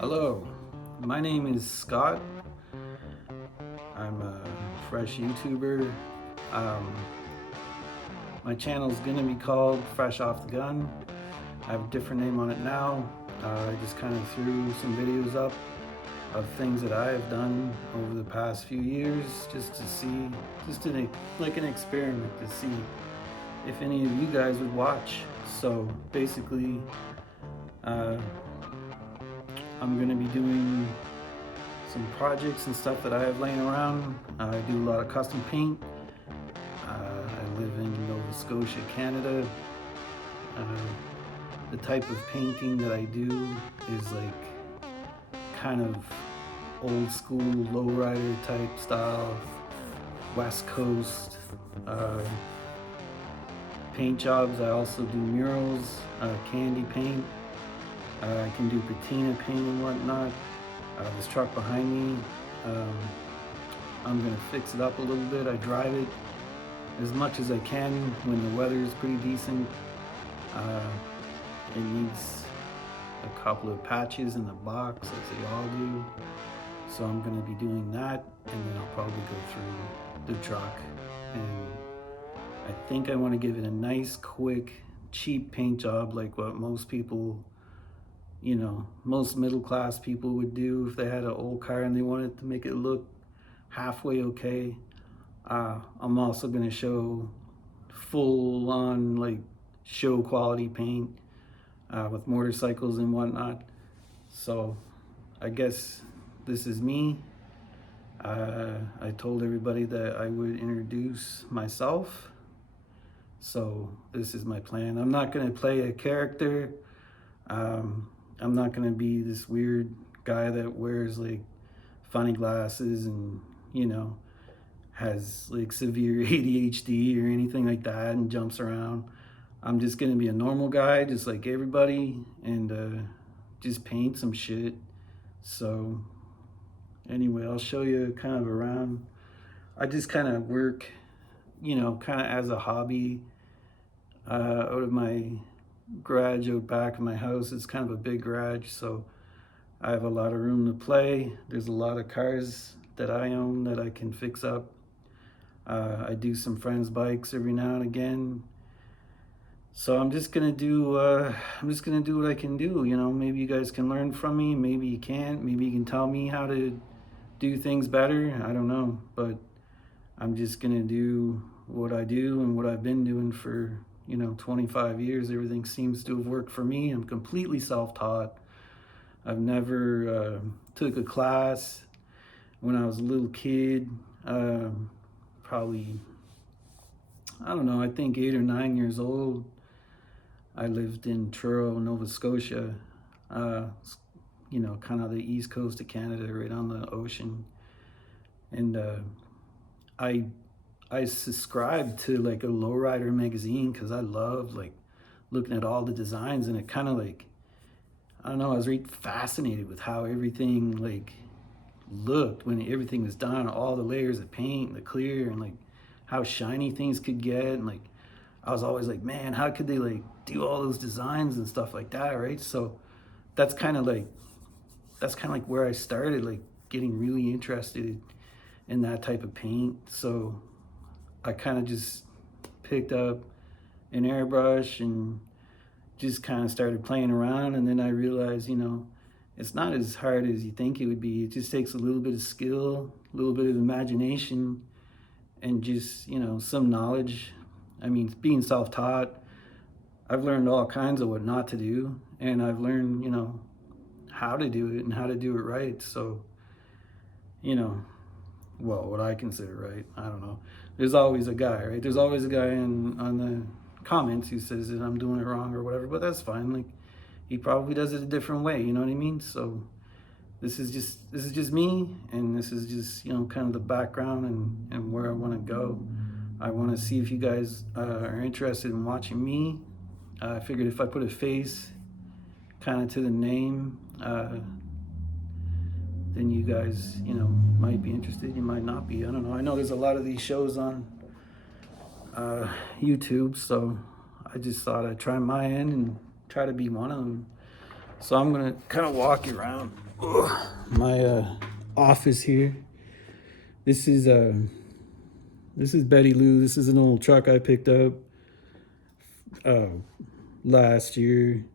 Hello, my name is Scott. I'm a fresh YouTuber. Um, my channel is going to be called Fresh Off the Gun. I have a different name on it now. I just kind of threw some videos up of things that I have done over the past few years just to see, like an experiment to see if any of you guys would watch. So basically, uh, I'm going to be doing some projects and stuff that I have laying around. I do a lot of custom paint. I live in Nova Scotia, Canada. Uh, the type of painting that I do is like kind of old school lowrider type style, West Coast paint jobs. I also do murals, candy paint. I can do patina paint and whatnot. This truck behind me, um, I'm gonna fix it up a little bit. I drive it as much as I can when the weather is pretty decent. Uh, it needs a couple of patches in the box, as they all do. So I'm gonna be doing that, and then I'll probably go through the truck. And I think I want to give it a nice, quick, cheap paint job, like what most people, most middle class people would do if they had an old car and they wanted to make it look halfway okay. I'm also going to show full on like show quality paint with motorcycles and whatnot. So I guess this is me. I told everybody that I would introduce myself. So this is my plan. I'm not going to play a character. I'm not going to be this weird guy that wears like funny glasses and, has like severe ADHD or anything like that and jumps around. I'm just gonna be a normal guy, just like everybody, and just paint some shit. So, anyway, I'll show you kind of around. I just kind of work, kind of as a hobby out of my garage out back of my house. It's kind of a big garage, so I have a lot of room to play. There's a lot of cars that I own that I can fix up. I do some friends' bikes every now and again. So I'm just gonna do. I'm just gonna do what I can do. Maybe you guys can learn from me. Maybe you can't. Maybe you can tell me how to do things better. I don't know, but I'm just gonna do what I do and what I've been doing for 25 years. Everything seems to have worked for me. I'm completely self-taught. I've never took a class. When I was a little kid, probably, I don't know, I think 8 or 9 years old, I lived in Truro, Nova Scotia, uh, kind of the east coast of Canada, right on the ocean. And I I subscribed to like a lowrider magazine because I love like looking at all the designs, and it kind of like, I don't know, I was really fascinated with how everything like looked when everything was done, all the layers of paint, the clear, and like how shiny things could get. And like, I was always like, man, how could they like do all those designs and stuff like that, right? So that's kind of like, where I started, like getting really interested in that type of paint. So I kind of just picked up an airbrush and just kind of started playing around. And then I realized, it's not as hard as you think it would be. It just takes a little bit of skill, a little bit of imagination, and just, some knowledge. I mean, being self taught, I've learned all kinds of what not to do, and I've learned, how to do it and how to do it right. So, you know, well, what I consider right, I don't know. There's always a guy, right? There's always a guy on the comments who says that I'm doing it wrong or whatever, but that's fine. Like, he probably does it a different way, you know what I mean? So this is just me, and this is just, kind of the background and where I want to go. I want to see if you guys are interested in watching me. I figured if I put a face kind of to the name, then you guys, might be interested. You might not be. I don't know. I know there's a lot of these shows on YouTube, so I just thought I'd try my end and try to be one of them. So I'm gonna kind of walk you around my office here. This is Betty Lou. This is an old truck I picked up uh, last year.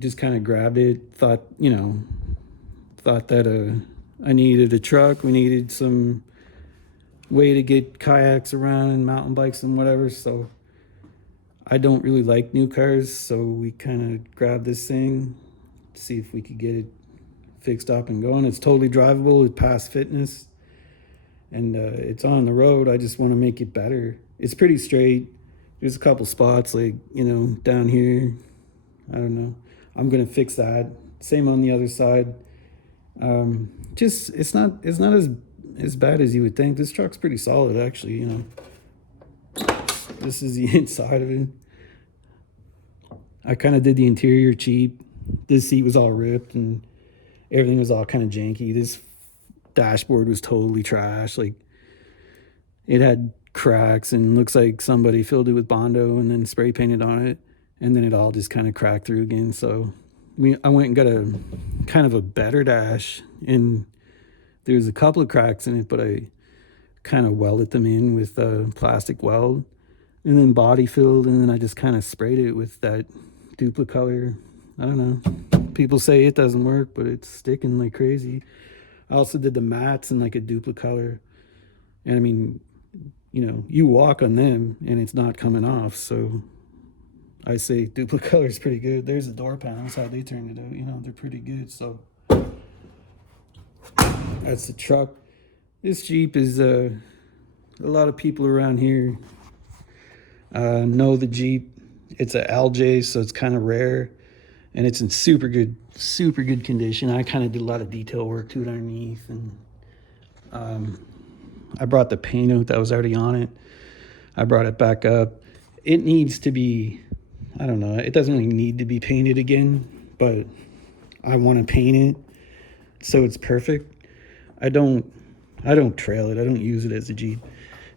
Just kind of grabbed it. Thought that I needed a truck. We needed some way to get kayaks around and mountain bikes and whatever. So I don't really like new cars, so we kind of grabbed this thing, see if we could get it fixed up and going. It's totally drivable. It passed fitness, and it's on the road. I just want to make it better. It's pretty straight. There's a couple spots like down here. I don't know. I'm gonna fix that. Same on the other side. Just it's not as bad as you would think. This truck's pretty solid, actually. This is the inside of it. I kind of did the interior cheap. This seat was all ripped and everything was all kind of janky. This dashboard was totally trash. Like, it had cracks and looks like somebody filled it with Bondo and then spray painted on it, and then it all just kind of cracked through again. So I went and got a kind of a better dash, and there's a couple of cracks in it, but I kind of welded them in with a plastic weld, and then body filled, and then I just kind of sprayed it with that Duplicolor. I don't know. People say it doesn't work, but it's sticking like crazy. I also did the mats in like a Duplicolor, and I mean, you walk on them and it's not coming off. So I say Duplicolor is pretty good. There's the door panels, how they turned it out. They're pretty good. So that's the truck. This Jeep is a lot of people around here know the Jeep. It's a LJ, so it's kind of rare, and it's in super good condition. I kind of did a lot of detail work to it underneath, and I brought the paint out that was already on it. I brought it back up. It needs to be, I don't know, it doesn't really need to be painted again, but I want to paint it so it's perfect. I don't trail it. I don't use it as a Jeep.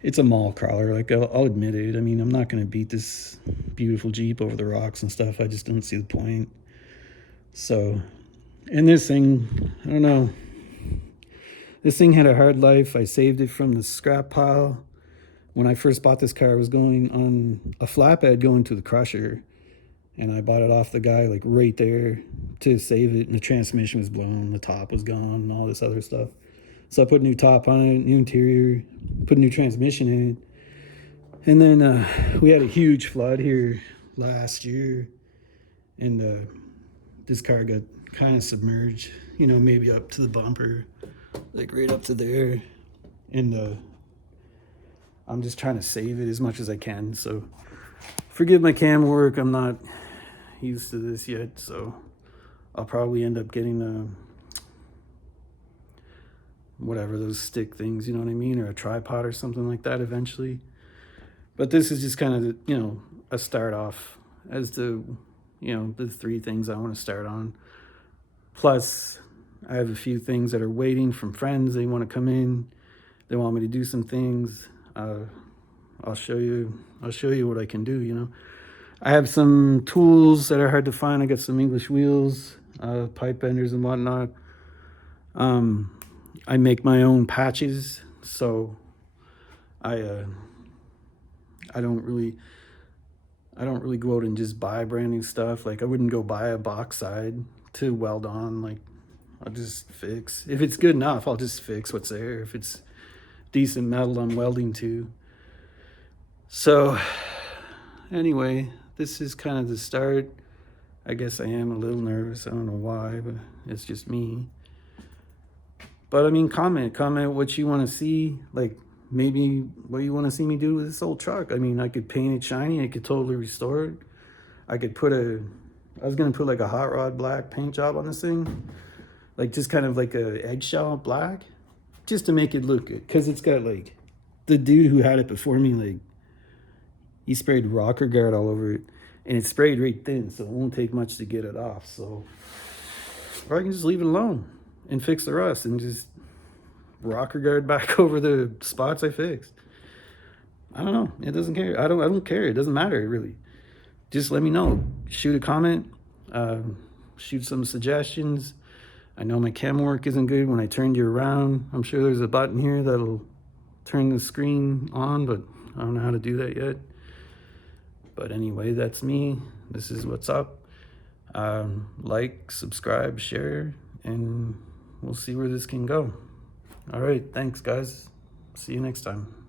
It's a mall crawler. Like, I'll admit it. I mean, I'm not going to beat this beautiful Jeep over the rocks and stuff. I just don't see the point. So, and this thing, I don't know. This thing had a hard life. I saved it from the scrap pile. When I first bought this car, I was going on a flatbed going to the crusher, and I bought it off the guy like right there to save it, and the transmission was blown, the top was gone, and all this other stuff. So I put a new top on it, new interior, put a new transmission in it. And then we had a huge flood here last year, and this car got kind of submerged, maybe up to the bumper, like right up to there. And I'm just trying to save it as much as I can. So forgive my cam work. I'm not used to this yet, so I'll probably end up getting whatever those stick things, you know what I mean, or a tripod or something like that eventually. But this is just kind of a start off as to the three things I want to start on. Plus I have a few things that are waiting from friends. They want to come in, they want me to do some things. I'll show you what I can do. I have some tools that are hard to find. I got some English wheels, pipe benders and whatnot. I make my own patches, so I don't really go out and just buy brand new stuff. Like, I wouldn't go buy a box side to weld on. Like, I'll just fix. If it's good enough, I'll just fix what's there. If it's decent metal, I'm welding to. So anyway, this is kind of the start. I guess I am a little nervous. I don't know why, but it's just me. But I mean, comment what you want to see. Like, maybe what you want to see me do with this old truck. I mean, I could paint it shiny. I could totally restore it. I could I was going to put like a hot rod black paint job on this thing. Like, just kind of like a eggshell black, just to make it look good. Because it's got, like, the dude who had it before me, like, he sprayed rocker guard all over it. And it's sprayed right thin, so it won't take much to get it off. So, or I can just leave it alone and fix the rust and just rocker guard back over the spots I fixed. I don't know. It doesn't care. I don't care. It doesn't matter, really. Just let me know. Shoot a comment. shoot some suggestions. I know my camera work isn't good when I turned you around. I'm sure there's a button here that'll turn the screen on, but I don't know how to do that yet. But anyway, that's me. This is what's up. Like, subscribe, share, and we'll see where this can go. All right, thanks guys. See you next time.